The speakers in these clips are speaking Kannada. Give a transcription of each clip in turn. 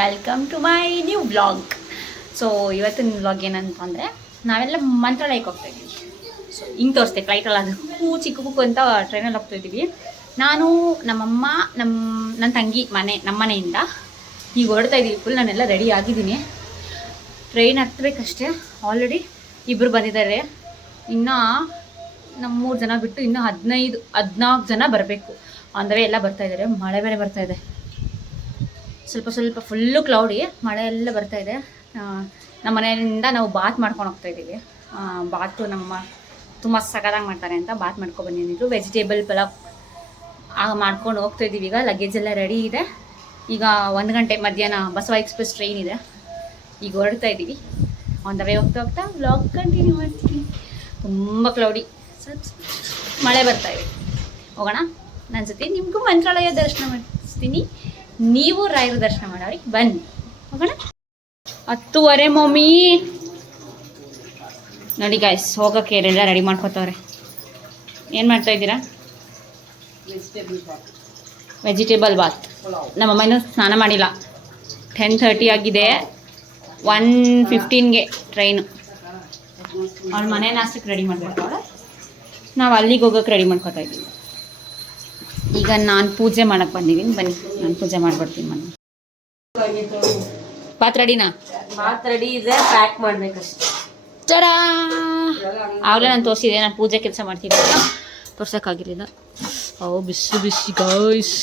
Welcome to my new vlog. So ಇವತ್ತಿನ ವ್ಲಾಗ್ ಏನಂತಂದರೆ ನಾವೆಲ್ಲ ಮಂತ್ರಾಲಯಕ್ಕೆ ಹೋಗ್ತಾ ಇದ್ದೀವಿ. ಸೊ ಹಿಂಗೆ ತೋರಿಸ್ತೆ ಫ್ಲೈಟಲ್ಲಿ ಅದಕ್ಕೂ ಚಿಕ್ಕ ಕುಕ್ಕು ಅಂತ ಟ್ರೈನಲ್ಲಿ ಹೋಗ್ತಾ ಇದ್ದೀವಿ. ನಾನು ನಮ್ಮಮ್ಮ ನನ್ನ ತಂಗಿ ನಮ್ಮ ಮನೆಯಿಂದ ಈಗ ಹೊರಡ್ತಾ ಇದ್ದೀವಿ. ಫುಲ್ ನಾನೆಲ್ಲ ರೆಡಿ ಆಗಿದ್ದೀನಿ. ಟ್ರೈನ್ ಹತ್ತಬೇಕಷ್ಟೇ. ಆಲ್ರೆಡಿ ಇಬ್ಬರು ಬಂದಿದ್ದಾರೆ. ಇನ್ನೂ ನಮ್ಮ 3 ಜನ ಬಿಟ್ಟು ಇನ್ನೂ 14 ಜನ ಬರಬೇಕು. ಅಂದರೆ ಎಲ್ಲ ಬರ್ತಾಯಿದ್ದಾರೆ. ಮಳೆ ಬೇರೆ ಬರ್ತಾಯಿದೆ. ಸ್ವಲ್ಪ ಫುಲ್ಲು ಕ್ಲೌಡಿ, ಮಳೆ ಎಲ್ಲ ಬರ್ತಾಯಿದೆ. ನಮ್ಮ ಮನೆಯಿಂದ ನಾವು ಬಾತ್ ಮಾಡ್ಕೊಂಡು ಹೋಗ್ತಾಯಿದ್ದೀವಿ. ಬಾತು ನಮ್ಮ ತುಂಬ ಸಖತ್ತಾಗಿ ಮಾಡ್ತಾರೆ ಅಂತ ಬಾತ್ ಮಾಡ್ಕೊಂಡು ಬಂದಿದ್ದು. ವೆಜಿಟೇಬಲ್ ಪಲಾವ್ ಮಾಡ್ಕೊಂಡು ಹೋಗ್ತಾಯಿದ್ದೀವಿ. ಈಗ ಲಗೇಜ್ ಎಲ್ಲ ರೆಡಿ ಇದೆ. ಈಗ 1 ಗಂಟೆ ಮಧ್ಯಾಹ್ನ ಬಸವ ಎಕ್ಸ್ಪ್ರೆಸ್ ಟ್ರೈನ್ ಇದೆ. ಈಗ ಹೊರಡ್ತಾ ಇದ್ದೀವಿ. ಆನ್ ದ ವೇ ಹೋಗ್ತಾ ವ್ಲಾಗ್ ಕಂಟಿನ್ಯೂ ಮಾಡ್ತೀನಿ. ತುಂಬ ಕ್ಲೌಡಿ, ಮಳೆ ಬರ್ತಾಯಿದೆ. ಹೋಗೋಣ. ನನ್ನ ಜೊತೆ ನಿಮಗೂ ಮಂತ್ರಾಲಯ ದರ್ಶನ ಮಾಡಿಸ್ತೀನಿ. ನೀವು ರಾಯರ ದರ್ಶನ ಮಾಡೋರಿ, ಬನ್ನಿ ಹೋಗೋಣ. 10:30 ಮಮ್ಮಿ. ನೋಡಿ ಗಾಯ್ಸ್, ಹೋಗೋಕ್ಕೆ ಎಲ್ಲ ರೆಡಿ ಮಾಡ್ಕೋತವ್ರೆ. ಏನು ಮಾಡ್ತಾ ಇದ್ದೀರಾ? ವೆಜಿಟೇಬಲ್ ಬಾತ್. ನಮ್ಮಮ್ಮ ಇನ್ನೂ ಸ್ನಾನ ಮಾಡಿಲ್ಲ. 10:30 ಆಗಿದೆ. 1:15ಗೆ ಟ್ರೈನು. ಅವ್ಳ ಮನೆ ನಾಷ್ಟಕ್ಕೆ ರೆಡಿ ಮಾಡ್ಬೇಕು. ನಾವು ಅಲ್ಲಿಗೆ ಹೋಗೋಕೆ ರೆಡಿ ಮಾಡ್ಕೊತಾ ಇದ್ದೀವಿ. ಈಗ ನಾನು ಪೂಜೆ ಮಾಡೋಕ್ಕೆ ಬಂದಿದ್ದೀನಿ. ಬನ್ನಿ, ನಾನು ಪೂಜೆ ಮಾಡಿಬಿಡ್ತೀನಿ. ಮನೆ ಬಾತ್ ರೆಡಿನಾ? ಬಾತ್ ರೆಡಿ ಇದೆ, ಪ್ಯಾಕ್ ಮಾಡಬೇಕಷ್ಟೇ. ಚಡಾ ಆಗಲೇ ನಾನು ತೋರಿಸಿದೆ. ನಾನು ಪೂಜೆ ಕೆಲಸ ಮಾಡ್ತೀನಿ ಅಂತ ತೋರ್ಸೋಕ್ಕಾಗಿರಲಿಲ್ಲ. ಬಿಸಿ ಗಾಯ್ಸ್,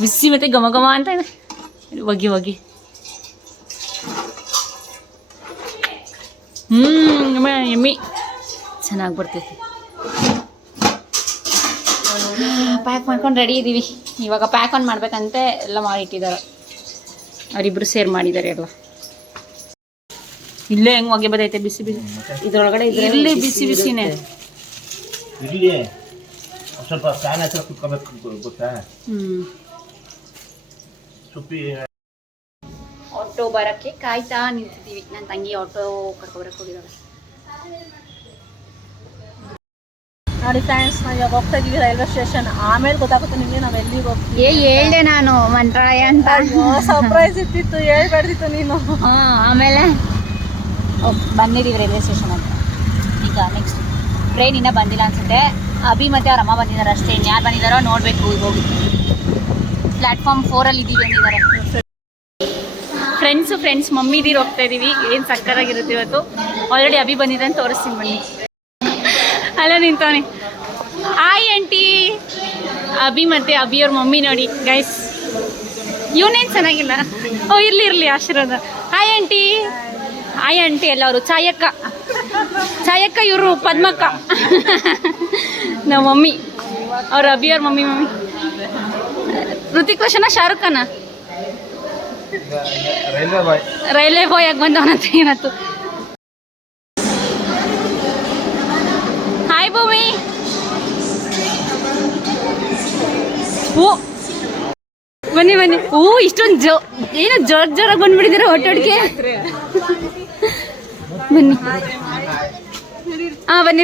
ಬಿಸಿ ಮತ್ತು ಘಮ ಅಂತ ಇದೆ. ಒಗಿ ಎಮ್ಮಿ ಚೆನ್ನಾಗಿ ಬರ್ತೈತಿ. ಪ್ಯಾಕ್ ಮಾಡ್ಕೊಂಡು ರೆಡಿ ಇದ್ದೀವಿ. ಇವಾಗ ಪ್ಯಾಕ್ ಆನ್ ಮಾಡ್ಬೇಕಂತೆ ಎಲ್ಲ ಮಾಡಿಟ್ಟಿದ್ದಾರೆ. ಅವರಿಬ್ಬರು ಸೇರ್ ಮಾಡಿದ್ದಾರೆ ಎಲ್ಲ. ಇಲ್ಲೇ ಹೆಂಗೆ ಹೊಗೆ ಬದೈತೆ ಬಿಸಿ ಇದ್ರೊಳಗಡೆ. ಇಲ್ಲಿ ಬಿಸಿನೇ. ಸ್ವಲ್ಪ ಫ್ಯಾನ್ ಹತ್ರ ಕುತ್ಕೋಬೇಕು ಗೊತ್ತಾ? ಆಟೋ ಬರೋಕ್ಕೆ ಕಾಯ್ತಾ ನಿಂತಿದ್ದೀವಿ. ನನ್ನ ತಂಗಿ ಆಟೋ ಕರ್ಕೊಬರಕ್ಕೆ ಹೋಗಿದ್ದಾಳೆ. ನೋಡಿ ಫ್ರೆಂಡ್ಸ್, ನಾವು ಇವಾಗ ಹೋಗ್ತಾ ಇದೀವಿ ರೈಲ್ವೆ ಸ್ಟೇಷನ್. ಆಮೇಲೆ ಗೊತ್ತಾಗುತ್ತೆ ನಿಮಗೆ ನಾವು ಎಲ್ಲಿಗೆ ಹೋಗ್ತೀವಿ. ಹೇಳ್ದೆ ನಾನು ಮಂತ್ರಾಲಯ ಅಂತ. ಸರ್ಪ್ರೈಸ್ ಇತ್ತಿತ್ತು, ಹೇಳ್ಬಾರ್ದಿತ್ತು ನೀನು. ಆಮೇಲೆ ಬಂದಿದ್ದೀವಿ ರೈಲ್ವೆ ಸ್ಟೇಷನ್ ಅಂತ. ಈಗ ನೆಕ್ಸ್ಟ್ ಟ್ರೈನ್ ಇನ್ನೂ ಬಂದಿಲ್ಲ ಅನ್ಸುತ್ತೆ. ಅಭಿ ಮತ್ತು ಅವ್ರ ಅಮ್ಮ ಬಂದಿದ್ದಾರೆ ಅಷ್ಟೇ. ಯಾರು ಬಂದಿದ್ದಾರೋ ನೋಡಬೇಕು. ಈಗ ಹೋಗಿ ಪ್ಲ್ಯಾಟ್ಫಾರ್ಮ್ 4 ಇದ್ದೀವಿ ಅಂದಿದ್ದಾರೆ. ಫ್ರೆಂಡ್ಸ್ ಮಮ್ಮಿದೀರು ಹೋಗ್ತಾ ಇದ್ದೀವಿ. ಏನು ಸಕ್ಕತ್ತಾಗಿರುತ್ತೆ ಇವತ್ತು. ಆಲ್ರೆಡಿ ಅಭಿ ಬಂದಿದೆ ಅಂತ ತೋರಿಸ್ತೀನಿ ಬನ್ನಿ. ಅಲ್ಲ ನಿಂತವನೆ. Hi aunty. ಅಭಿ ಮತ್ತು ಅಭಿಯವ್ರ ಮಮ್ಮಿ ನೋಡಿ ಗೈಸ್. ಇವನೇನು ಚೆನ್ನಾಗಿಲ್ಲ. ಇರಲಿ ಆಶೀರ್ವಾದ. Hi aunty. ಹಾಯ್ ಆಂಟಿ ಎಲ್ಲವರು. ಛಾಯಕ್ಕ ಇವರು ಪದ್ಮಕ್ಕ. ನಮ್ಮ ಮಮ್ಮಿ ಅವ್ರ ಅಭಿಯವ್ರ ಮಮ್ಮಿ. ಋತಿಕ್ ರೋಷನ, ಶಾರುಖ್ ಖಾನ? ರೈಲ್ವೆ ಬಾಯ್ ಆಗಿ ಬಂದವನಂತ ಏನತ್ತು. ಹಾಯ್ ಭೂಮಿ. ಬನ್ನಿ. ಇಷ್ಟೊಂದು ಏನು ಜೋರಾಗಿ ಬಂದ್ಬಿಟ್ಟಿದ್ದೀರ ಒಟ್ಟೊಟ್ಟಿಗೆ.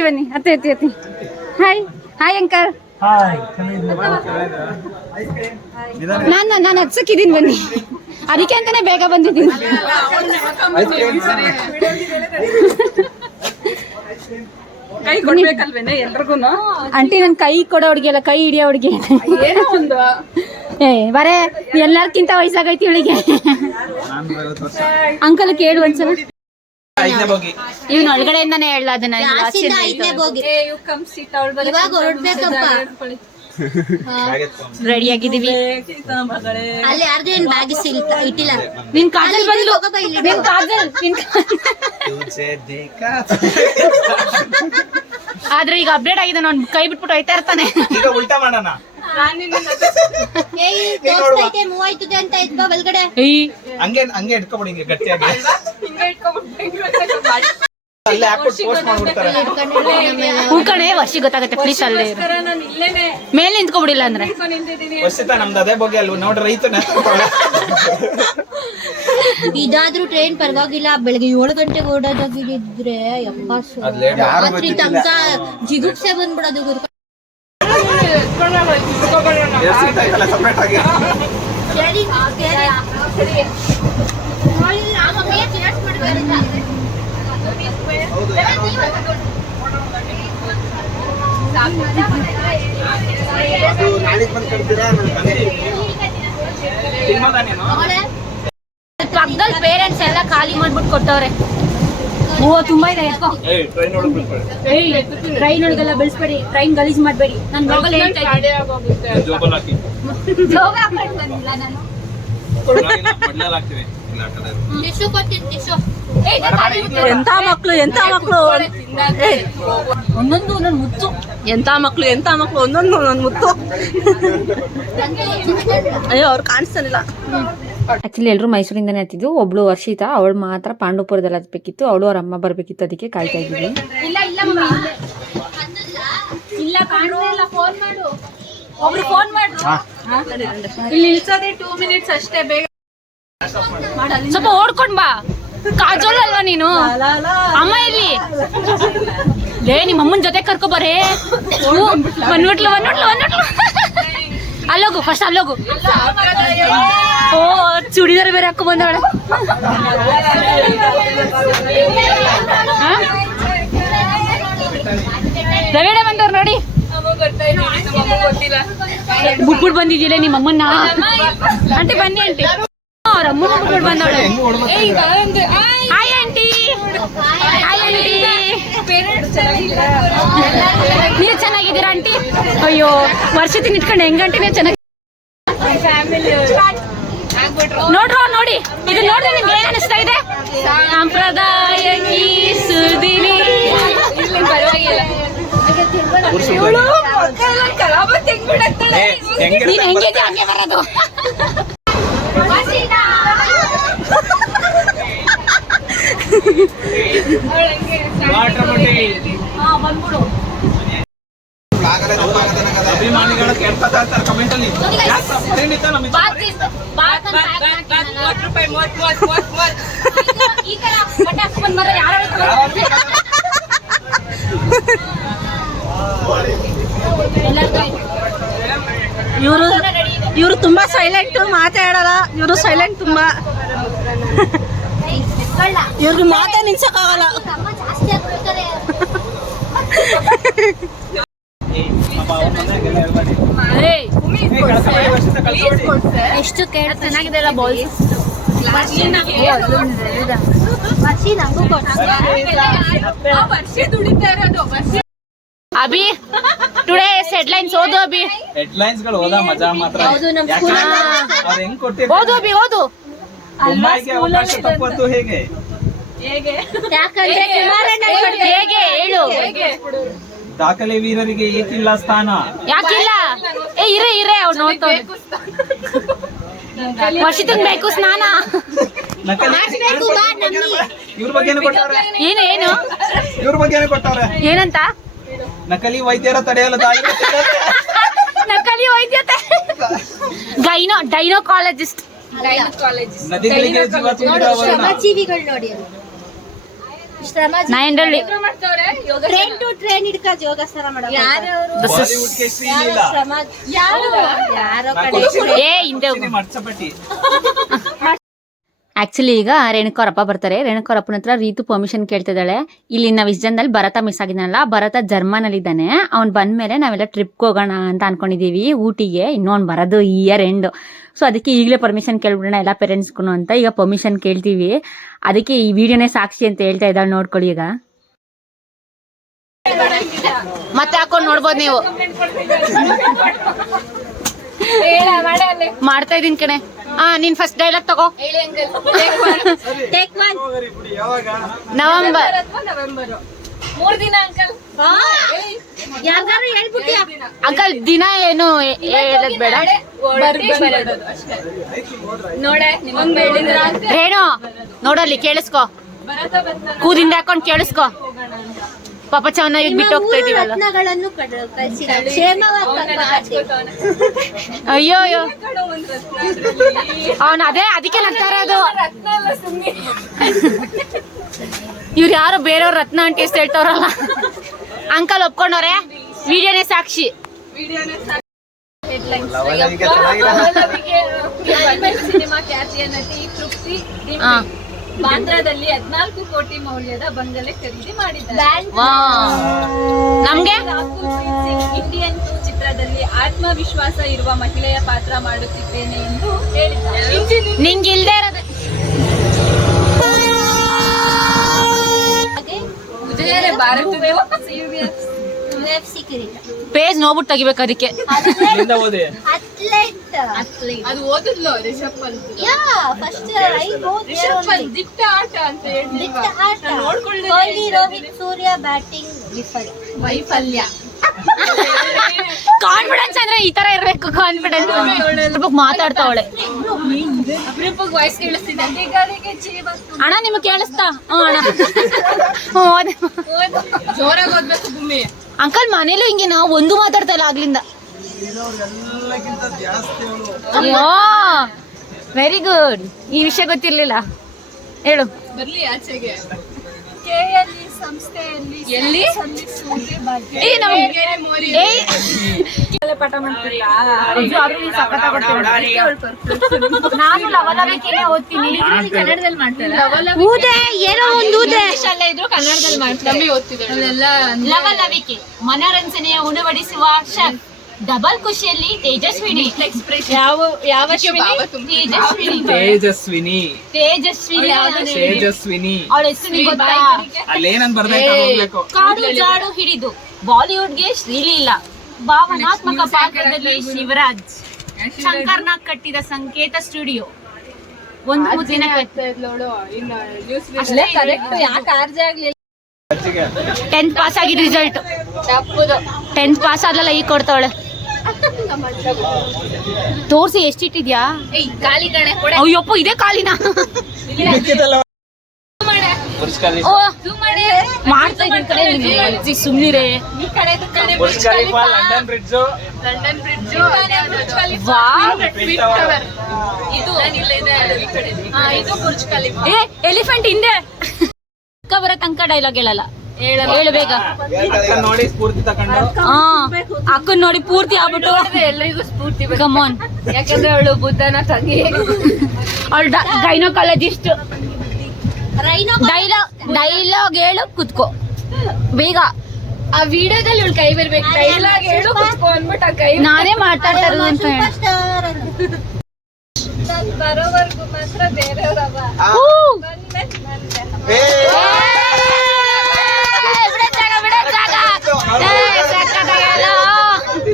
ಬನ್ನಿ. ಅತ್ತೆ. Hi uncle. ನಾನು ಹತ್ಸಕ್ಕಿದ್ದೀನಿ. ಬನ್ನಿ. ಅದಕ್ಕೆ ಅಂತಾನೆ ಬೇಗ ಬಂದಿದ್ದೀನಿ. ಕೈ ಕೊಡ್ಬೇಕಲ್ವೇನೆ ಎಲ್ರಿಗೂ? ಆಂಟಿ ನನ್ ಕೈ ಕೊಡೋ ಹುಡುಗಿ, ಕೈ ಹಿಡಿಯೋ ಹುಡುಗಿ. ಏನೋ ಒಂದು ಬರೇ ಎಲ್ಲರ್ಕಿಂತ ವಯಸ್ಸಾಗೈತಿ ಇವಳಿಗೆ. ಅಂಕಲ್ ಕೇಳು ಒಂದ್ಸಲ. ಇವನ್ ಒಳಗಡೆಯಿಂದಾನೆ ಹೇಳ ಅದನ್ನ. ರೆಡಿ ಆಗಿದ್ದೀವಿ. ನಿನ್ ಕಾಜಲ್ ಬಂದ್ಲು. ಆದ್ರೆ ಈಗ ಅಪ್ಡೇಟ್ ಆಗಿದೆ. ನಾನು ಕೈ ಬಿಟ್ಬಿಟ್ಟು ಹೋಯ್ತಾ ಇರ್ತಾನೆ. ಉಲ್ಟಾ ಮಾಡೋಣ. ಹಂಗೆ ಇಟ್ಕೊಬಿಡಿ ಗಟ್ಟಿಯಾಗಿ. ಹೂಕಣೆ ವರ್ಷಿ ಗೊತ್ತಾಗತ್ತೆ. ಪ್ಲೀಸ್ ಅಲ್ಲೇ ಮೇಲೆ ನಿಂತ್ಕೊಬಿಡಿಲ್ಲ ಅಂದ್ರೆ ನಮ್ದು ಅದೇ ಬಗ್ಗೆ ಅಲ್ವ ನೋಡ್ರಿ. ರೈತ ಇದಾದ್ರೂ ಟ್ರೈನ್ ಪರವಾಗಿಲ್ಲ. ಬೆಳಗ್ಗೆ 7 ಗಂಟೆಗೆ ಓಡೋದಾಗಿದ್ರೆ ರಾತ್ರಿ ತನಕ ಜಿಗುಪ್ಸೆ ಬಂದ್ಬಿಡೋದು. ಸೀಟ್ ಆಯ್ತಲ್ಲ ಸಪ್ರೇಟ್ ಆಗಿ. ಅದು ನಾಳೆಗೆ ಬಂದು ಕರ್ತೀರಾ? ತಿಮ್ಮದ ನೀನು? ಪಕ್ಕದಲ್ಲಿ ಪೇರೆಂಟ್ಸ್ ಎಲ್ಲ ಖಾಲಿ ಮಾಡ್ಬಿಟ್ಟು ಕೊಟ್ಟವ್ರೆ. ಓ ತುಂಬಾ ಇದೆ ಎತ್ಕೋ. ಟ್ರೈನ್ ಒಳಗೆಲ್ಲ ಬೆಳೆಸ್ಬೇಡಿ, ಟ್ರೈನ್ ಗಲೀಜ್ ಮಾಡಬೇಡಿ. ನಾನು ಹೋಗಲ್ಲ ಹೇಳ್ತಾ ಇದ್ದೀನಿ. ಜೋಗ ಹಾಕೊಂಡು ಬಂದಿಲ್ಲ ನಾನು. ಟಿಶ್ಯೂ ಕೊಡ್ತೀನಿ, ಟಿಶ್ಯೂ. ಎಂತ ಮಕ್ಳು ಒಂದೊಂದು ಒಂದೊಂದು ಮುತ್ತು. ಎಂತ ಮಕ್ಳು ಒಂದೊಂದು ಮುತ್ತು. ಅಯ್ಯೋ ಅವ್ರು ಕಾಣಿಸ್ತಾನಿಲ್ಲ. ಆಕ್ಚುಲಿ ಎಲ್ಲರೂ ಮೈಸೂರಿಂದನೇ ಹತ್ತಿದ್ದು. ಒಬ್ಳು ವರ್ಷಿತಾ, ಅವಳು ಮಾತ್ರ ಪಾಂಡವಪುರದಲ್ಲಿ ಹತ್ಬೇಕಿತ್ತು. ಅವಳು ಅವ್ರ ಅಮ್ಮ ಬರ್ಬೇಕಿತ್ತು, ಅದಕ್ಕೆ ಕಾಯ್ತಾ ಇದ್ದೀವಿ. ಇಲ್ಲ ಕಾಣುತ್ತಿಲ್ಲ, ಫೋನ್ ಮಾಡು. ಒಬ್ರು ಫೋನ್ ಮಾಡು. ಇಲ್ಲಿ ನಿಲ್ಸೋದೇ 2 minutes ಅಷ್ಟೇ, ಬೇಗ ಸ್ವಲ್ಪ ಓಡ್ಕೊಂಡ್ ಬಾ. ಕಾಜೋಲ್ ಅಲ್ವಾ ನೀನು? ಅಮ್ಮ ಇಲ್ಲಿ ಲೇ, ನಿಮ್ಮ ಅಮ್ಮನ ಜೊತೆ ಕರ್ಕೊ ಬರೇ. ಬಂದ್ಬಿಟ್ಲು. ಅಲ್ಲೋಗು, ಫಸ್ಟ್ ಅಲ್ಲೋಗು. ಓ ಚೂಡಿದಾರ ಬೇರೆ ಹಾಕೊ ಬಂದವಳೆ. ರವೇಡ ಬಂದವ್ರು ನೋಡಿ. ಬಿಟ್ಬಿಟ್ಟು ಬಂದಿದ್ದೀಲ ನಿಮ್ಮ ಅಮ್ಮನ್ನ. ಆಂಟಿ ಬನ್ನಿ ಆಂಟಿ. ಅವ್ರ ಅಮ್ಮನ ಬಿಟ್ಬಿಟ್ಟು ಬಂದವಳೆ. Hi aunty. ನೀವು ಚೆನ್ನಾಗಿದ್ದೀರಾ ಆಂಟಿ? ಅಯ್ಯೋ ವರ್ಷದಿಂದ ಇಟ್ಕೊಂಡು ಹೆಂಗಂಟಿ ನೀವು ಚೆನ್ನಾಗಿ ನೋಡಿ. ಇದು ನೋಡ್ರಿ ನಿಮ್ಗೆ ಏನ್ ಅನಿಸ್ತಾ ಇದೆ? ಸಾಂಪ್ರದಾಯಿಕ ಸುದಿನಿ. ನೀನ್ ಹೆಂಗಿದೆ ಹಂಗೆ ಬರೋದು. ಬಂದ್ಬಿಡು. ಅಭಿಮಾನಿಗಳು ಕೇಳ್ಕೊತಾ ಇರ್ತಾರೆ ಕಮೆಂಟ್ ಅಲ್ಲಿ. ಇವರು ತುಂಬಾ ಸೈಲೆಂಟ್, ಮಾತಾಡಲ್ಲ. ಇವರು ಸೈಲೆಂಟ್ ತುಂಬಾ. ಇವ್ರಿಗೆ ಮಾತೇ ನಿಲ್ಸಕ್ಕಾಗಲ್ಲ. ಎಷ್ಟು ಕೇಳ ಚೆನ್ನಾಗಿದೆ ಅಲ್ಲ ಬಾಲ್ಸ್. ಅಭಿ ಟುಡೇಸ್ ಹೆಡ್ಲೈನ್ಸ್ ಓದು ಅಭಿ. ಹೆಡ್ಲೈನ್ಸ್ ಗಳು ಓದೋ ಮಜಾ ಮಾತ್ರ. ಅವ್ರು ಹೆಂಗ್ ಕೊಟ್ಟಿರ್ತಾರೆ. ಓದು ಅಭಿ ಓದು. ಬೊಮ್ಮಾಯಿಗೆ ಅವಕಾಶ ತಪ್ಪದ್ದು ಹೇಗೆ? ಹೇಗೆ ಹೇಳು. ದಾಖಲೆ ವೀರರಿಗೆ ಏಕಿಲ್ಲ ಸ್ಥಾನ? ಯಾಕಿಲ್ಲ? ಇರೇ ಅವ್ರು ನೋಡ್ತಾರೆ. ವರ್ಷಿತಂಗ್ ಬೇಕು ಸ್ನಾನ. ಇವ್ರ ಬಗ್ಗೆನೂ ಕೊಟ್ಟವ್ರೆ. ಏನು ಇವ್ರ ಬಗ್ಗೆನೂ ಕೊಟ್ಟವ್ರೆ. ಏನಂತ? ನಕಲಿ ವೈದ್ಯರ ತಡೆಯಲು ನಕಲಿ ವೈದ್ಯತೆ. ಡೈನೋಕಾಲಜಿಸ್ಟ್. ನದಿಗಳಿಗೆ ಜೀವ ಶ್ರಮಜೀವಿಗಳು ನೋಡಿ. ಟ್ರೈನ್ ಟು ಟ್ರೈನ್ ಹಿಡ್ಕ ಯೋಗಾಸನ ಮಾಡೋದು. ಬಾಲಿವುಡ್ಗೆ ಶ್ರೀಲೀಲ. ಮರ್ಚಪಟ್ಟಿ. ಆಕ್ಚುಲಿ ಈಗ ರೇಣುಕವ್ರಪ್ಪ ಬರ್ತಾರೆ. ರೇಣುಕವ್ರಪ್ಪನ ಹತ್ರ ರೀತು ಪರ್ಮಿಷನ್ ಕೇಳ್ತಿದ್ದಾಳೆ. ಇಲ್ಲಿ ನಾವು ಇಷ್ಟು ಜನದಲ್ಲಿ ಭರತ ಮಿಸ್ ಆಗಿದ್ದಾನಲ್ಲ, ಭರತ ಜರ್ಮನಲ್ಲಿ ಇದ್ದಾನೆ. ಅವ್ನು ಬಂದ್ಮೇಲೆ ನಾವೆಲ್ಲ ಟ್ರಿಪ್ಗೆ ಹೋಗೋಣ ಅಂತ ಅನ್ಕೊಂಡಿದೀವಿ ಊಟಿಗೆ. ಇನ್ನೊಂದು ಬರೋದು ಇಯರ್ ಎಂಡ್. ಸೊ ಅದಕ್ಕೆ ಈಗಲೇ ಪರ್ಮಿಷನ್ ಕೇಳ್ಬಿಡೋಣ ಎಲ್ಲ ಪೇರೆಂಟ್ಸ್ಗೂ ಅಂತ ಈಗ ಪರ್ಮಿಷನ್ ಕೇಳ್ತೀವಿ. ಅದಕ್ಕೆ ಈ ವಿಡಿಯೋನೇ ಸಾಕ್ಷಿ ಅಂತ ಹೇಳ್ತಾ ಇದ್ದಾಳೆ, ನೋಡ್ಕೊಳ್ಳಿ. ಈಗ ಮತ್ತೆ ಹಾಕೊಂಡು ನೋಡ್ಬೋದು ನೀವು. ಮಾಡ್ತಾ ಇದೀನಿ ಕಣೆ. ನೀನ್ ಫಸ್ಟ್ ಡೈಲಾಗ್ ತಗೋ. ನವೆಂಬರ್ 3 ದಿನ ಅಂಕಲ್. ಯಾರಿಗಾರು ಹೇಳ್ಬಿಟ್ಟಿಯಾ ಅಂಕಲ್? ದಿನ ಏನು ಹೇಳದ್ ಬೇಡ. ರೇಣು ನೋಡಲ್ಲಿ ಕೇಳಿಸ್ಕೊ, ಕೂದಿಂದ ಹಾಕೊಂಡ್ ಕೇಳಿಸ್ಕೊ. ಪಾಪ ಚೆನ್ನಾಗಿ ಬಿಟ್ಟು ಹೋಗ್ತಾ ಇದೀವಲ್ಲ. ರತ್ನಗಳನ್ನು ಕ್ಷೇಮವಾಗಿ ಅಯ್ಯೋ ಅವನು ಅದಕ್ಕೆ ನಗ್ತಾ ಇರೋದು. ಇವ್ರು ಯಾರು ಬೇರೆಯವ್ರ ರತ್ನ ಆಂಟಿ ಹೇಳ್ತವ್ರಲ್ಲ. ಅಂಕಲ್ ಒಪ್ಕೊಂಡವ್ರೆ, ವಿಡಿಯೋನೇ ಸಾಕ್ಷಿ. ಲವಲವಿಕೆ ಚೆನ್ನಾಗಿರೋದು. ಸಿನಿಮಾ ಖ್ಯಾತಿಯ ನಟಿ ತೃಪ್ತಿ ಹಾ. ಬಾಂದ್ರಾದಲ್ಲಿ 14 ಕೋಟಿ ಮೌಲ್ಯದ ಬಂಗಲೆ ಖರೀದಿ ಮಾಡಿದ್ದಾರೆ. ನಮ್ಗೆ ರಾಹುಲ್ ಪ್ರೀತ್ ಸಿಂಗ್ ಇಂಡಿಯನ್ 2 ಚಿತ್ರದಲ್ಲಿ ಆತ್ಮವಿಶ್ವಾಸ ಇರುವ ಮಹಿಳೆಯ ಪಾತ್ರ ಮಾಡುತ್ತಿದ್ದೇನೆ ಎಂದು ಹೇಳಿದ್ದಾರೆ. ನಿಂಗೆ ಇಲ್ದೇ ಇರೋದು ಪೇಜ್ ನೋಡ್ಬಿಟ್ಟು ತೆಗಿಬೇಕು ಅದಕ್ಕೆ. ಇಲ್ಲಿಂದ ಓದಿ. ಅದು ಓದಿದ್ಲು ರಿಷಬ್ ಪಂತ್. ದಿಟ್ಟ ಆಟ ಅಂತ ಹೇಳಿ ಕೊಹ್ಲಿ ರೋಹಿತ್ ಸೂರ್ಯ ಬ್ಯಾಟಿಂಗ್ ವೈಫಲ್ಯ. ಕಾನ್ಫಿಡೆನ್ಸ್ ಅಂದ್ರೆ ಈ ತರ ಇರ್ಬೇಕು. ಕಾನ್ಫಿಡೆನ್ಸ್ ಮಾತಾಡ್ತಾವಳೆ. ಅಪರೂಪಕ್ಕೆ ವಾಯ್ಸ್ ಕೇಳಿಸ್ತಿದೆ. ದಿಗರಿಗೆ ಜೀವತ್ತು ಅಣ್ಣ ನಿಮ್ಗೆ ಕೇಳಿಸ್ತಾ? ಅಣ್ಣ ಹ್ಮ್, ಜೋರಾಗಿ ಓದ್ಬೇಕು ಭೂಮಿ. ಅಂಕಲ್ ಮನೇಲೂ ಹಿಂಗೆ ನಾವು ಒಂದು ಮಾತಾಡ್ತಾ ಇಲ್ಲ ಆಗ್ಲಿಂದ. ಅಯ್ಯೋ ವೆರಿ ಗುಡ್. ಈ ವಿಷಯ ಗೊತ್ತಿರ್ಲಿಲ್ಲ. ಹೇಳು. ಬರ್ಲಿ ಆಚೆಗೆ. ಕೆಎಲ್ಇ ಸಂಸ್ಥೆಯಲ್ಲಿ ಎಲ್ಲಿ ಸಲ್ಲಿಸುವುದೇ ಭಾಗ್ಯ. ಏ ನಮ್ ನಾನು ಲವಲವಿಕೆನೆ ಓದ್ತೀನಿ. ಕನ್ನಡದಲ್ಲಿ ಮಾಡ್ತಾರೆ. ಊದೆ ಏನೋ ಒಂದು ಊದೆ. ಅಲ್ಲೇ ಇದ್ರು ಕನ್ನಡದಲ್ಲಿ ಮಾಡ್ತಾರೆ. ಅಲ್ಲೆಲ್ಲ ಲವಲವಿಕೆ ಮನರಂಜನೆಯ ಉಣಬಡಿಸುವ ಶೆಫ್. ಡಬಲ್ ಖುಷಿಯಲ್ಲಿ ತೇಜಸ್ವಿನಿ. ಯಾವ ತೇಜಸ್ವಿನಿ ತೇಜಸ್ವಿನಿ ತೇಜಸ್ವಿನಿ ಅವಳ ಹೆಸರು ನಿಂಗೆ ಗೊತ್ತಾ? ಅಲ್ಲೇನಂತ ಬರ್ದೈತೆ ಹೋಗ್ಬೇಕು. ಕಾಡು ಜಾಡು ಹಿಡಿದು ಬಾಲಿವುಡ್ಗೆ ಶ್ರೀಲೀಲ. ಭಾವನಾತ್ಮಕ ಪಾತ್ರದಲ್ಲಿ ಶಿವರಾಜ್. ಶಂಕರ್ನ ಕಟ್ಟಿದ ಸಂಕೇತ ಸ್ಟುಡಿಯೋ. ಒಂದು ಮುದ್ದಿನ ಅಷ್ಟೇ ಕರೆಕ್ಟ್. ಯಾಕೆ ಆರ್ಜೆ ಆಗ್ಲಿಲ್ಲ? 10th ಪಾಸ್ ಆಗಿದ್ ರಿಸಲ್ಟ್. 10th ಪಾಸ್ ಆದ್ಲಲ್ಲ ಈಗ ಕೊಡ್ತಾವಳೆ. ತೋರ್ಸಿ ಎಷ್ಟಿಟ್ಟಿದ್ಯಾ? ಖಾಲಿ ಕಡೆ ಕೊಡೆ. ಅಯ್ಯಪ್ಪ ಇದೇ ಕಾಲಿನ ಓ ಮಾಡ್ತಾ ಇದ್ದೀನಿ ಕಡೆ. ಸುಮ್ನಿರೇ. ಈ ಕಡೆ Burj Khalifa, London bridge, London bridge. ಇದು ಈ ಕಡೆ. ಇದು ಬುರ್ಜ್ ಖಲೀಫಾ. ಏ ಎಲಿಫೆಂಟ್ ಹಿಂದೆ ಬರೋ ತನಕ ಡೈಲಾಗ್ ಹೇಳಲ್ಲ. ಹೇಳು ಬೇಗ. ಅಕ್ಕ ನೋಡಿ ಸ್ಫೂರ್ತಿ ತಕೊಂಡು. ಹಾ ಅಕ್ಕನ್ ನೋಡಿ ಪೂರ್ತಿ ಆಗ್ಬಿಟ್ಟು ಎಲ್ಲರಿಗೂ ಸ್ಫೂರ್ತಿ ಬೇಕು. ಕಮಾನ್. ಯಾಕಂದ್ರೆ ಅವಳು ಬುದ್ಧನ ತಂಗಿ. ಅವಳು ಗೈನೋಕಾಲಜಿಸ್ಟ್. ಡೈಲಾಗ್ ಹೇಳು ಕುತ್ಕೋ ಬೇಗ. ಆ ವಿಡಿಯೋದಲ್ಲಿ ಇವಳು ಕೈ ಬರ್ಬೇಕು. ಡೈಲಾಗ್ ಹೇಳು ಕುತ್ಕೋ ಅಂದ್ಬಿಟ್ಟು ಆ ಕೈ ನಾನೇ ಮಾತಾಡ್ತಾ ಇರೋದು ಅಂತ ಹೇಳಿ. ನಾನ್ ಬರೋವರ್ಗು ಮಾತ್ರ ಬೇರೆಯವ್ರವ.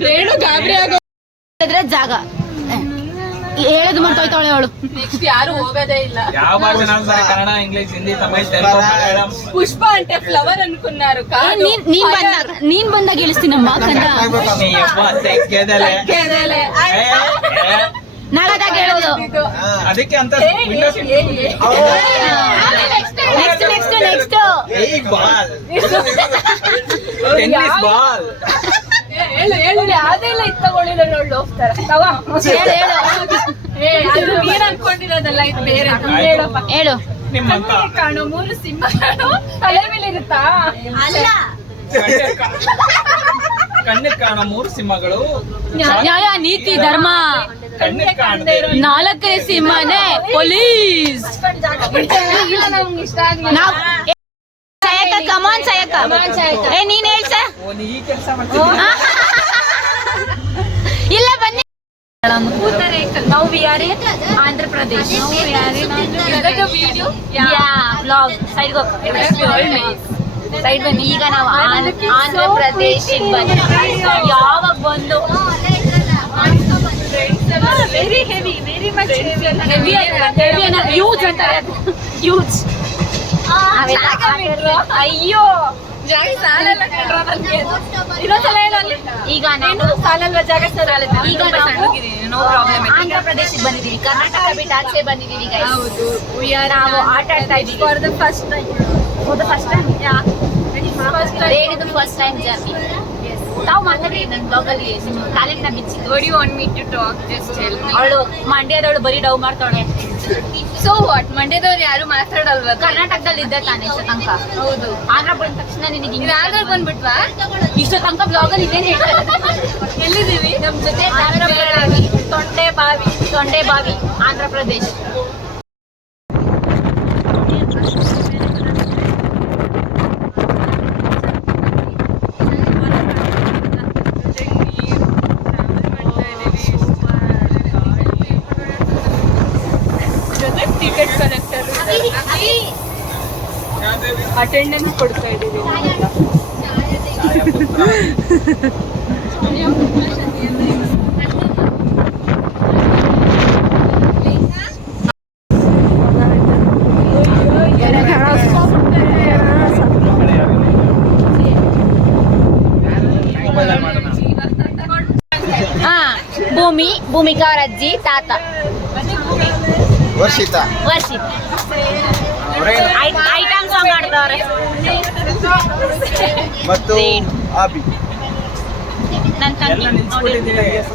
ರೇಣು ಗಾಬರಿ ಆಗೋ ಜಾಗ ಹೇಳೋದು ಮಾಡ್ತೋಯ್ತಾವಳೆ ಅವಳು. ನೆಕ್ಸ್ಟ್ ಯಾರು ಹೋಗೋದೇ ಇಲ್ಲ. ಯಾವ ಭಾಷೆ ಸರಿ? ಕನ್ನಡ, ಇಂಗ್ಲಿಷ್, ಹಿಂದಿ, ತಮಿಳ್, ತೆಲುಗು, ಮಲಯಾಳಂ. ಪುಷ್ಪ అంటే ಫ್ಲವರ್ ಅನ್కున్నారు. ನೀನ್ ಬಂದಾಗ ಇಳಿಸ್ತೀನಮ್ಮ ಕನ್ನಡ. ನಾಗದಾಗ ಹೇಳೋದು. ಅದಕ್ಕೆ ಅಂತ ನೆಕ್ಸ್ಟ್ ಟೆನ್ನಿಸ್ ಬಾಲ್. ಹೇಳು ಹೇಳು. ಯಾವ್ದೆಲ್ಲ ಇದ್ ತಗೊಂಡಿಲ್ಲ ನೋಡ್ಲು ಹೋಗ್ತಾರೆ. ಅದು ನೀನ್ ಅನ್ಕೊಂಡಿರೋದಲ್ಲ, ಇದು ಬೇರೆ. ಹೇಳಪ್ಪ. ಹೇಳು. ನಿಮ್ಮಂತ ಕಾಣೋ 3 ಸಿಂಹಗಳು ತಲೆ ಮೇಲೆ ಇರುತ್ತಾ? ಅಲ್ಲ ಕಣ್ಣಿಗೆ ಕಾಣೋ 3 ಸಿಂಹಗಳು. ನ್ಯಾಯ ನೀತಿ ಧರ್ಮ. ಕಣ್ಣಿಗೆ ಕಾಣದೇ ಇರೋ 4ನೇ ಸಿಂಹನೇ ಪೊಲೀಸ್. ಇಲ್ಲ, ನಮ್ಗೆ ಇಷ್ಟ ಆಗ್ಲಿಲ್ಲ. ಸಯಕ ಕಮಾನ್ ಸಯಕ. ಏ ನೀನ್ ಹೇಳ್ಸ. ನೀ ಈ ಕೆಲಸ ಮಾಡ್ತೀನಿ. ಇಲ್ಲ ಬನ್ನಿ. Now we are in Andhra Pradesh. Now we are in Andhra Pradesh. Video? Blog side side ಬನ್ನಿ. ಈಗ ನಾವು ಆಂಧ್ರ ಪ್ರದೇಶ್ ಬಂದು ಯಾವಾಗ ಬಂದು Very heavy, very much heavy. Use ಅಂತಾರೆ. ಯೂಸ್ ಅಯ್ಯೋ ಜಾಗ ಸಾಲಲ್ಲ ಕಣ್ರ ನನ್ಗೆ. ಇನ್ನೊಂದ್ಸಲ ಹೇಳು ಅಲ್ಲಿ. ಈಗ ನಾನು ಸಾಲಲ್ವಾ ಜಾಗ ಸಾಲಲ್ಲ. ಈಗ ನೋ ಪ್ರಾಬ್ಲಮ್. ಆಂಧ್ರ ಪ್ರದೇಶಕ್ಕೆ ಬಂದಿದ್ದೀವಿ. ಕರ್ನಾಟಕ ಬಿಟ್ಟು ಆಚೆ ಬಂದಿದ್ದೀವಿ. ಹೌದು. ನಾವು ಆಟ ಆಡ್ತಾ ಇದ್ದೀವಿ. For the first time. First time. Yeah. First time journey. Yes. ತಾವು ಮಾತಾಡಿ ನನ್ನ ಬ್ಲಾಗಲ್ಲಿ ನಿಮ್ಮ ಟ್ಯಾಲೆಂಟ್ನ ಬಿಚ್ಚಿ. What do you want me to talk? Just tell me. ಅವಳು ಮಂಡ್ಯದವಳು ಬರೀ ಡವ್ ಮಾಡ್ತಾಳೆ. So what? ಮಂಡ್ಯದವ್ರು ಯಾರು ಮಾತಾಡಲ್ವಾ? ಕರ್ನಾಟಕದಲ್ಲಿ ಇದ್ದೆ ತಾನೇ ಇಷ್ಟ ತನಕ. ಹೌದು. ಆಂಧ್ರ ಬಂದ ತಕ್ಷಣ ನಿನಗೆ ಇದು ಆಂಧ್ರ ಬಂದ್ಬಿಟ್ವಾ? ಇಷ್ಟ ತನಕ ಬ್ಲಾಗಲ್ಲಿ ಇದೇನು ಹೇಳ್ತಾರೆ. ಎಲ್ಲಿದ್ದೀವಿ? ನಮ್ಮ ಜೊತೆ ತೊಂಡೆ ಬಾವಿ Andhra Pradesh. Ticket collector attendance ಕೊಡ್ತಾ ಇದ್ದೀವಿ. ಹಾ, ಭೂಮಿಕಾ ಅವರ ಅಜ್ಜಿ ತಾತ ವರ್ಷಿತ ವರ್ಷಿತ್ ಐಟಮ್ ಸಾಂಗ್ ಆಡ್ದವ್ರೆ. ಮತ್ತು ಆಬಿ ನನ್ನ ತಂಗಿ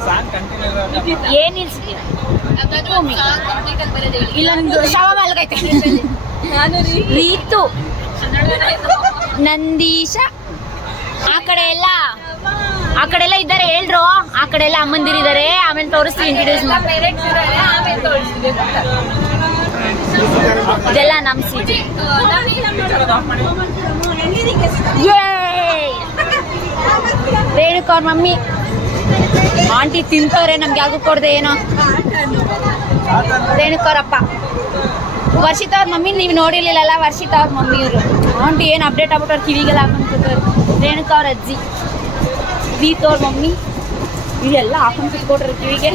ಸಾಂಗ್ ಕಂಟಿನ್ಯೂ ಏನ್ ನಿಲ್ಸಿದ್ದೀರ? ಇಲ್ಲ ನಿಮ್ದು ಶವ ಮಲ್ಗೈತೆ. ನಾನು ರೀತು ನಂದೀಶ ಆ ಕಡೆ ಎಲ್ಲ ಇದ್ದಾರೆ ಹೇಳ್ರು. ಆ ಕಡೆ ಎಲ್ಲ ಅಮ್ಮಂದಿರಿದ್ದಾರೆ. ಆಮೇಲೆ ತೋರಿಸ್ತೀವಿ ಇಂಟ್ರೊಡ್ಯೂಸ್ ಮಾಡಿ. ಪೇರೆಂಟ್ಸ್ ಇದ್ದಾರೆ, ಆಮೇಲೆ ತೋರಿಸ್ತೀವಿ. ಇದೆಲ್ಲ ನಮ್ಮ ಸೀಟಿ. ರೇಣುಕ ಅವ್ರ ಮಮ್ಮಿ ಆಂಟಿ ತಿಂತವ್ರೆ, ನಮ್ಗೆ ಯಾರಿಗೂ ಕೊಡದೆ ಏನೋ. ರೇಣುಕ ಅವ್ರಪ್ಪ. ವರ್ಷಿತ ಅವ್ರ ಮಮ್ಮಿ ನೀವು ನೋಡಿರ್ಲಿಲ್ಲಲ್ಲ, ವರ್ಷಿತ ಅವ್ರ ಮಮ್ಮಿ ಇವರು. ಆಂಟಿ ಏನು ಅಪ್ಡೇಟ್ ಆಗ್ಬಿಟ್ಟು ಅವ್ರು ಕಿವಿಗೆಲ್ಲ ಹಾಕೊಂಡು ಕೂತವ್ರು. ರೇಣುಕ ಅವ್ರ ಅಜ್ಜಿ, ಪ್ರೀತ್ ಅವ್ರ ಮಮ್ಮಿ ಇವೆಲ್ಲ ಹಾಕೊಂಡು ಕೂತ್ಕೊಟ್ರು ಕಿವಿಗೆ.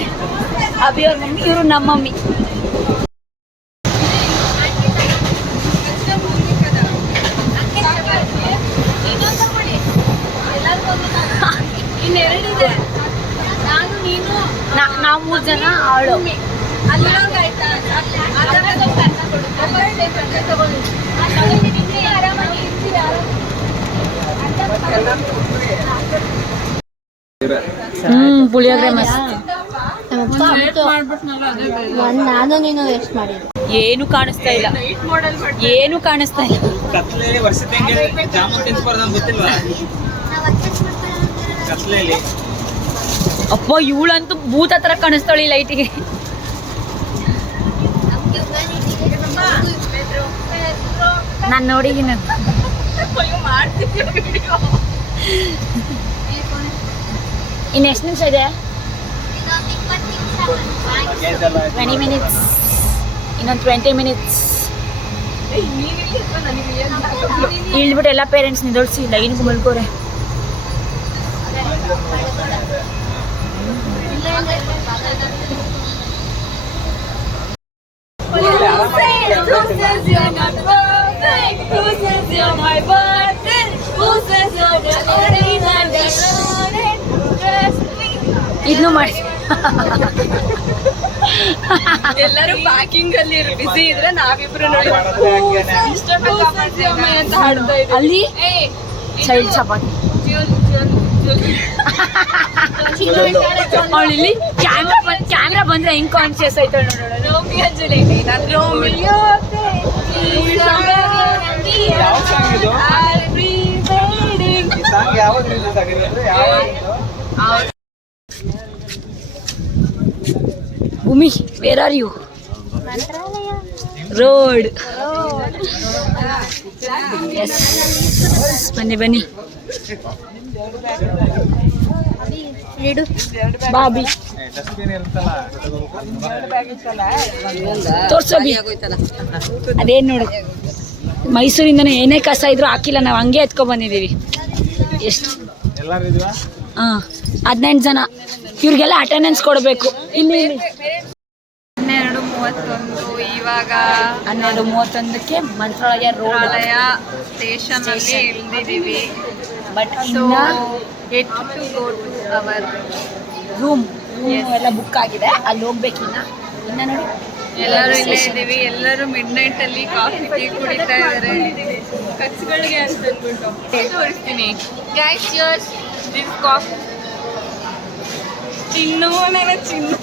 ಅಭಿ ಅವ್ರ ಮಮ್ಮಿ, ಇವರು ನಮ್ಮ ಮಮ್ಮಿ. ಇನ್ನೆರಡಿದೆ. ನಾನು ನೀನು ನಾವು 3 ಜನ ಅವಳು. ಪುಳಿಯೋಗರೆ ಮಸ್ತ್. ನಾನು ನೀನು ವೇಸ್ಟ್ ಮಾಡಿದ್ದೆ. ಏನು ಕಾಣಿಸ್ತಾ ಇಲ್ಲ, ಏನು ಕಾಣಿಸ್ತಾ ಇಲ್ಲ. ಕತ್ಲೆ ವರ್ಷದಂಗೆ ಜಾಮೂನ್ ತಿನ್ಸ್ಬಾರ್ದು ಅಂತ ಗೊತ್ತಿಲ್ವಾ? ಕತ್ಲೆಯಲ್ಲಿ ಅಪ್ಪ ಇವಳಂತೂ ಭೂತ ಹತ್ರ ಕಾಣಿಸ್ತಾಳೆ ಲೈಟಿಗೆ. ನಾನು ನೋಡಿದ್ದೀನಿ. ಇನ್ನು ಎಷ್ಟು ನಿಮಿಷ ಇದೆ? 20 ಮಿನಿಟ್ಸ್. ಇನ್ನೊಂದು 20 ಮಿನಿಟ್ಸ್. ಇಳ್ಬಿಟ್ಟು ಎಲ್ಲ ಪೇರೆಂಟ್ಸ್ ನಿದೋಡ್ಸಿ ಲೈನ್ಗೆ ಮಲ್ಕೋರೆ. ಇದನ್ನು ಮಾಡಿ. ಎಲ್ಲರೂ ಪ್ಯಾಕಿಂಗ್ ಅಲ್ಲಿ ಬಿಸಿ ಇದ್ರೆ ನಾವಿಬ್ರು ನೋಡಿ ಅಂತ ಹಾಡ್ತಾ ಇದ್ದೀವಿ. ಅಲ್ಲಿ ಚೈಲ್ಡ್ ಚಪಾತಿ. ಅವಳಿಲ್ಲಿ ಕ್ಯಾಮ್ರಾ ಬಂದ್ರೆ ಹೆಂಗ್ ಕಾನ್ಶಿಯಸ್ ಆಯ್ತಾಳೆ ನೋಡೋಣ. Romeo Juliet. ನಾನು ರೋಮಿಯೋ ಯಾವ ಸಾಂಗ್ ಇದು? ಈ ಸಾಂಗ್ ಯಾವಾಗ ರಿಲೀಸ್ ಆಗಿದೆ ಅಂದ್ರೆ ಯಾವ ಭೂಮಿ, where are you? Road. Yes, ಬನ್ನಿ ಬನ್ನಿ. ಬಾಬಿ ಡಸ್ಟ್ಬಿನ್ ಇರುತ್ತಲ್ಲ ತೋರ್ಸೋ ಬಿ. ಅದೇನು ನೋಡು, ಮೈಸೂರಿಂದನೇ ಏನೇ ಕಸ ಇದ್ರು ಹಾಕಿಲ್ಲ, ನಾವು ಹಂಗೆ ಎತ್ಕೊ ಬಂದಿದ್ದೀವಿ. ಎಷ್ಟು? ಎಲ್ಲರೂ ಇದೀವಾ? ಹಾಂ, 15 ಜನ. ಇವ್ರಿಗೆಲ್ಲ ಅಟೆಂಡೆನ್ಸ್ ಕೊಡಬೇಕು. ಇಲ್ಲಿ 12:31 ಇವಾಗ 12:31ಕ್ಕೆ ಮಂತ್ರಾಲಯ ರೋಡ್ ಸ್ಟೇಷನ್ ಅಲ್ಲಿ ಇಳಿದಿದ್ದೀವಿ. But so it to go to our room ಎಲ್ಲ ಬುಕ್ ಆಗಿದೆ, ಅಲ್ಲಿ ಹೋಗ್ಬೇಕಿನ್ನ. ಇನ್ನ ನೋಡಿ ಎಲ್ಲರೂ ಇಲ್ಲೇ ಇದ್ದೀವಿ. ಎಲ್ಲರೂ ಮಿಡ್ ನೈಟ್ ಅಲ್ಲಿ ಕಾಫಿ ಟೀ ಕುಡಿತಾ ಇದ್ದಾರೆ. ಖರ್ಚುಗಳಿಗೆ ಅಂತ ಅಂದ್ಬಿಟ್ಟು ತೋರಿಸ್ತೀನಿ. ಗೈಸ್, ಚಿನ್ನು ನನ್ನ ಚಿನ್ನು.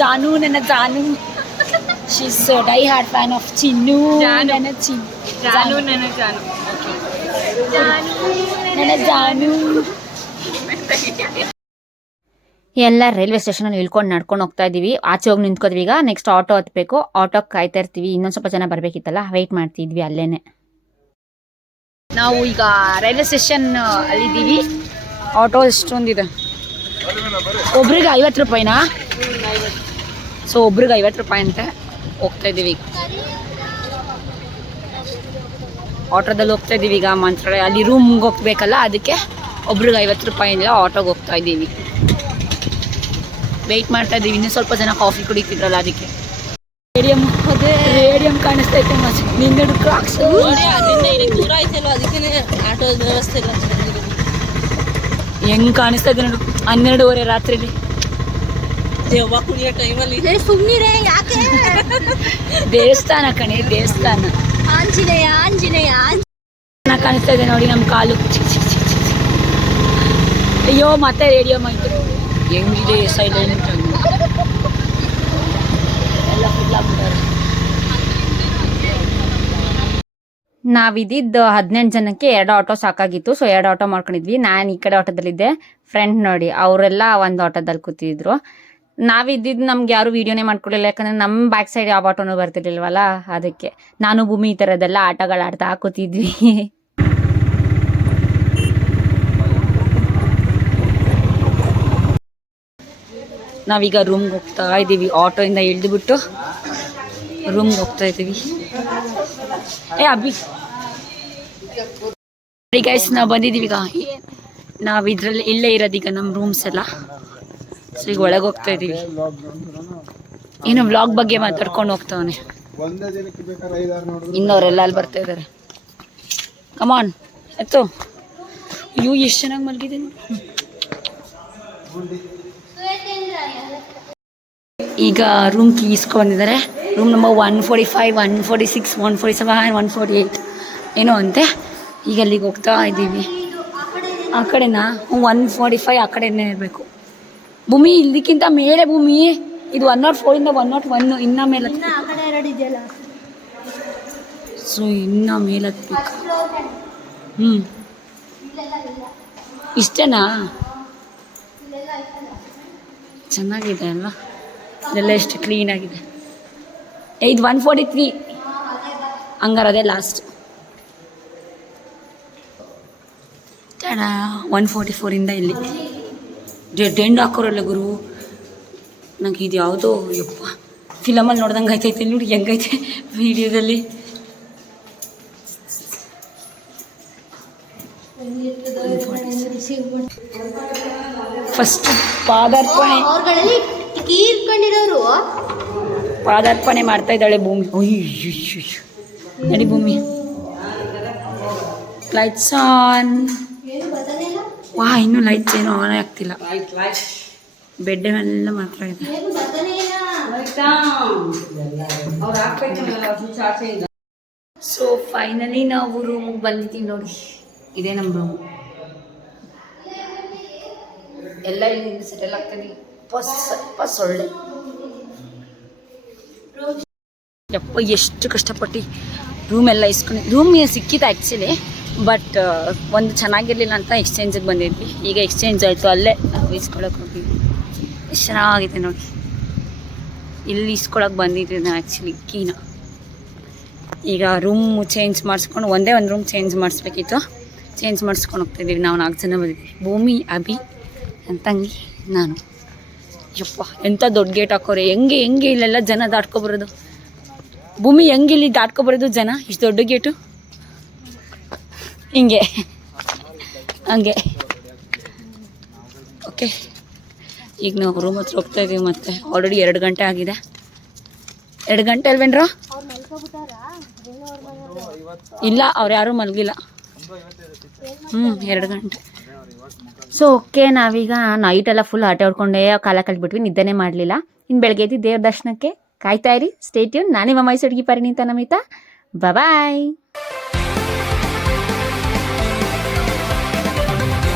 ಜಾನು ನನ್ನ ಜಾನು. She's so die hard fan of ಚಿನ್ನು ನನ್ನ ಚಿನ್ನು. ಜಾನು ನನ್ನ ಜಾನು. ನನ್ನ ಜಾನು. ಎಲ್ಲ ರೈಲ್ವೆ ಸ್ಟೇಷನಲ್ಲಿ ಇಳ್ಕೊಂಡು ನಡ್ಕೊಂಡು ಹೋಗ್ತಾ ಇದ್ದೀವಿ. ಆಚೆ ಹೋಗಿ ನಿಂತ್ಕೋದ್ವಿ. ಈಗ ನೆಕ್ಸ್ಟ್ ಆಟೋ ಹತ್ಬೇಕು. ಆಟೋಕ್ಕೆ ಕಾಯ್ತಾ ಇರ್ತೀವಿ. ಇನ್ನೊಂದು ಸ್ವಲ್ಪ ಜನ ಬರಬೇಕಿತ್ತಲ್ಲ, ವೆಯ್ಟ್ ಮಾಡ್ತಿದ್ವಿ ಅಲ್ಲೇನೆ. ನಾವು ಈಗ ರೈಲ್ವೆ ಸ್ಟೇಷನ್ ಅಲ್ಲಿದ್ದೀವಿ. ಆಟೋ ಎಷ್ಟೊಂದಿದೆ, ಒಬ್ರಿಗೆ 50 ರೂಪಾಯಿನಾ? ಸೊ ಒಬ್ರಿಗೆ 50 ರೂಪಾಯಿ ಅಂತೆ. ಹೋಗ್ತಾ ಇದ್ದೀವಿ ಈಗ ಆಟೋದಲ್ಲಿ ಹೋಗ್ತಾ ಇದ್ದೀವಿ. ಈಗ ಮಂತ್ರಾಲಯ ಅಲ್ಲಿ ರೂಮ್ಗೆ ಹೋಗ್ಬೇಕಲ್ಲ, ಅದಕ್ಕೆ ಒಬ್ರಿಗೆ 50 ರೂಪಾಯಿಂದ ಆಟೋಗೆ ಹೋಗ್ತಾ ಇದ್ದೀವಿ. ವೆಯ್ಟ್ ಮಾಡ್ತಾ ಇದ್ದೀವಿ. ಇನ್ನೂ ಸ್ವಲ್ಪ ಜನ ಕಾಫಿ ಕುಡಿತಿದ್ರಲ್ಲ, ಅದಕ್ಕೆ. ರೇಡಿಯಂ ಕಾಣಿಸ್ತಾ ಇತ್ತು ಮಸ್ತ್. ನಿನ್ನೆಡು ಕ್ರಾಕ್ಸ್ ದೂರ ಆಯ್ತಲ್ವ, ಅದಕ್ಕೆ ಆಟೋ ವ್ಯವಸ್ಥೆ ಇಲ್ಲ. ಹೆಂಗ್ ಕಾಣಿಸ್ತಾ ಇದೆ ನೋಡು, 12:30 ರಾತ್ರಿಲಿ. ದೆವ್ವ ಕುಣಿಯೋ ಟೈಮಲ್ಲಿ ಸುಮ್ನಿರೇ, ಯಾಕೆ? ದೇವಸ್ಥಾನ ಕಣೆ, ದೇವಸ್ಥಾನ. ಆಂಜನೇಯ ಆಂಜನೇಯ ಕಾಣಿಸ್ತಾ ಇದೆ ನೋಡಿ ನಮ್ಮ ಕಾಲು. ಅಯ್ಯೋ ಮತ್ತೆ ರೇಡಿಯೋ ಆಯ್ತು. ಹೆಂಗಿದೆ ಸೈಲೆಂಟ್ ಎಲ್ಲ ಫುಲ್ ಆಗ್ಬಿಟ್ಟವ್ರೆ. ನಾವಿದ್ದಿದ್ದು 18 ಜನಕ್ಕೆ 2 ಆಟೋ ಸಾಕಾಗಿತ್ತು. ಸೊ 2 ಆಟೋ ಮಾಡ್ಕೊಂಡಿದ್ವಿ. ನಾನು ಈ ಕಡೆ ಆಟೋದಲ್ಲಿದ್ದೆ. ಫ್ರೆಂಡ್ ನೋಡಿ ಅವರೆಲ್ಲ ಒಂದು ಆಟೋದಲ್ಲಿ ಕೂತಿದ್ರು. ನಾವಿದ್ದಿದ್ದು ನಮ್ಗೆ ಯಾರು ವೀಡಿಯೋನೇ ಮಾಡ್ಕೊಡ್ಲಿಲ್ಲ, ಯಾಕಂದರೆ ನಮ್ಮ ಬ್ಯಾಕ್ ಸೈಡ್ ಯಾವ ಆಟೋನೂ ಬರ್ತಿರ್ಲಿಲ್ವಲ್ಲ, ಅದಕ್ಕೆ. ನಾನು ಭೂಮಿ ಈ ಥರದ್ದೆಲ್ಲ ಆಟಗಳು ಆಡ್ತಾ ಕೂತಿದ್ವಿ. ನಾವೀಗ ರೂಮ್ಗೆ ಹೋಗ್ತಾ ಇದ್ದೀವಿ. ಆಟೋಯಿಂದ ಇಳಿದುಬಿಟ್ಟು ರೂಮ್ಗೆ ಹೋಗ್ತಾ ಇದ್ದೀವಿ. ಅಭಿ ಗೈಸ್, ನಾವು ಬಂದಿದ್ದೀವಿ ಈಗ. ನಾವು ಇದರಲ್ಲಿ ಇಲ್ಲೇ ಇರೋದೀಗ ನಮ್ಮ ರೂಮ್ಸ್ ಎಲ್ಲ. ಸೊ ಈಗ ಒಳಗೆ ಹೋಗ್ತಾ ಇದ್ದೀವಿ. ಇನ್ನು ವ್ಲಾಗ್ ಬಗ್ಗೆ ಮಾತಾಡ್ಕೊಂಡು ಹೋಗ್ತಾವನೆ. ಇನ್ನವರೆಲ್ಲ ಅಲ್ಲಿ ಬರ್ತಾ ಇದ್ದಾರೆ. ಕಮಾನ್ ಎತ್ತು. ಅಯ್ಯೋ ಎಷ್ಟು ಚೆನ್ನಾಗಿ ಮಲಗಿದೆ. ಈಗ ರೂಮ್ ಕೀ ಇಸ್ಕೊಂಡಿದ್ದಾರೆ. ರೂಮ್ ನಂಬರ್ 145, 146, 147, 148 ಏನೋ ಅಂತೆ. ಈಗ ಅಲ್ಲಿಗೆ ಹೋಗ್ತಾ ಇದ್ದೀವಿ. ಆ ಕಡೆನಾ? 145 ಆ ಕಡೆನೇ ಇರಬೇಕು. ಭೂಮಿ ಇದಕ್ಕಿಂತ ಮೇಲೆ ಭೂಮಿ. ಇದು 104ಇಂದ 101 ಇನ್ನೂ ಮೇಲೆ. ಸೊ ಇನ್ನೂ ಮೇಲೆ ಹತ್ಬೇಕು. ಇಷ್ಟೇನಾ? ಚೆನ್ನಾಗಿದೆ ಅಲ್ವಾ? ಇದೆಲ್ಲ ಎಷ್ಟು ಕ್ಲೀನಾಗಿದೆ. ಇದು 143 ಹಂಗಾರೆ ಅದೇ ಲಾಸ್ಟ್. 144ಇಂದ ಇಲ್ಲಿ ಡೆಡ್ ಎಂಡ್ ಹಾಕೋರಲ್ಲ ಗುರು. ನಂಗೆ ಇದು ಯಾವುದೋ ಯಪ್ಪ ಫಿಲಮಲ್ಲಿ ನೋಡ್ದಂಗೆ ಆಯ್ತೈತೆ ನೋಡಿ, ಹೆಂಗೈತೆ ವಿಡಿಯೋದಲ್ಲಿ. ಫಸ್ಟ್ ಪಾದಾರ್ಪಣೆ ಪಾದಾರ್ಪಣೆ ಮಾಡ್ತಾ ಇದ್ದಾಳೆ ಭೂಮಿ. ನಡಿ ಭೂಮಿ. Lights on. ವಾ, ಇನ್ನೂ ಲೈಟ್ಸ್ ಏನೂ ಆನ್ ಆಗ್ತಿಲ್ಲ. ಬೆಡ್ ಮೇಲೆಲ್ಲ ಮಾತ್ರ ಇದೆ. ಸೊ ಫೈನಲಿ ನಾವು ರೂಮಿಗೆ ಬಂದಿದ್ದೀವಿ ನೋಡಿ. ಇದೇ ನಮ್ಮ ರೂಮ್. ಎಲ್ಲ ಇಲ್ಲಿಂದ ಸೆಟಲ್ ಆಗ್ತದೆ. ಸ್ವಲ್ಪ ಸೊಳ್ಳೆ. ಯಪ್ಪ ಎಷ್ಟು ಕಷ್ಟಪಟ್ಟು ರೂಮ್ ಎಲ್ಲ ಇಸ್ಕೊಂಡು. ರೂಮ್ ಸಿಕ್ಕಿತ್ತು ಆ್ಯಕ್ಚುಲಿ, ಬಟ್ ಒಂದು ಚೆನ್ನಾಗಿರಲಿಲ್ಲ ಅಂತ ಎಕ್ಸ್ಚೇಂಜಿಗೆ ಬಂದಿದ್ವಿ. ಈಗ ಎಕ್ಸ್ಚೇಂಜ್ ಆಯಿತು, ಅಲ್ಲೇ ಇಸ್ಕೊಳಕ್ಕೆ ಹೋಗಿದ್ವಿ. ಎಷ್ಟು ಚೆನ್ನಾಗಿದೆ ನೋಡಿ. ಇಲ್ಲಿ ಇಸ್ಕೊಳಕ್ಕೆ ಬಂದಿದ್ವಿ ನಾವು ಆ್ಯಕ್ಚುಲಿ ಕೀನ. ಈಗ ರೂಮ್ ಚೇಂಜ್ ಮಾಡಿಸ್ಕೊಂಡು ಒಂದೇ ಒಂದು ರೂಮ್ ಚೇಂಜ್ ಮಾಡಿಸ್ಬೇಕಿತ್ತು. ಚೇಂಜ್ ಮಾಡಿಸ್ಕೊಂಡು ಹೋಗ್ತಾಯಿದ್ದೀವಿ. ನಾವು 4 ಜನ ಬಂದಿದ್ವಿ. ಭೂಮಿ, ಅಭಿ, ನನ್ನ ತಂಗಿ, ನಾನು. ಯಪ್ಪ ಎಂಥ ದೊಡ್ಡ ಗೇಟ್ ಹಾಕೋರೆ. ಹೆಂಗೆ ಇಲ್ಲೆಲ್ಲ ಜನ ದಾಟ್ಕೊಬರೋದು? ಭೂಮಿ ಹೆಂಗೆ ಇಲ್ಲಿ ದಾಟ್ಕೊಬರೋದು ಜನ? ಇಷ್ಟು ದೊಡ್ಡ ಗೇಟು ಹಿಂಗೆ ಹಂಗೆ. ಓಕೆ, ಈಗ ನಾವು ರೂಮ್ ಹತ್ರ ಹೋಗ್ತಾ ಇದ್ದೀವಿ. ಮತ್ತೆ ಆಲ್ರೆಡಿ 2 ಗಂಟೆ ಆಗಿದೆ. 2 ಗಂಟೆ ಅಲ್ವೇನ್ರ? ಇಲ್ಲ, ಅವ್ರು ಯಾರೂ ಮಲಗಿಲ್ಲ. 2 ಗಂಟೆ. ಸೊ ಓಕೆ, ನಾವೀಗ ನೈಟೆಲ್ಲ ಫುಲ್ ಆಟ ಹೊಡ್ಕೊಂಡೇ ಕಾಲ ಕಳೆದ್ಬಿಟ್ವಿ. ನಿದ್ದೆನೇ ಮಾಡಲಿಲ್ಲ. ಇನ್ನು ಬೆಳಗ್ಗೆ ಎದ್ದು ದೇವ್ರ ದರ್ಶನಕ್ಕೆ ಕಾಯ್ತಾ ಇರಿ. Stay tune. ನಾನಿಮ್ಮ ಮೈಸೂರಿಗೆ ಪರಿಣಿತ ನಮಿತಾ. ಬಾಯ್.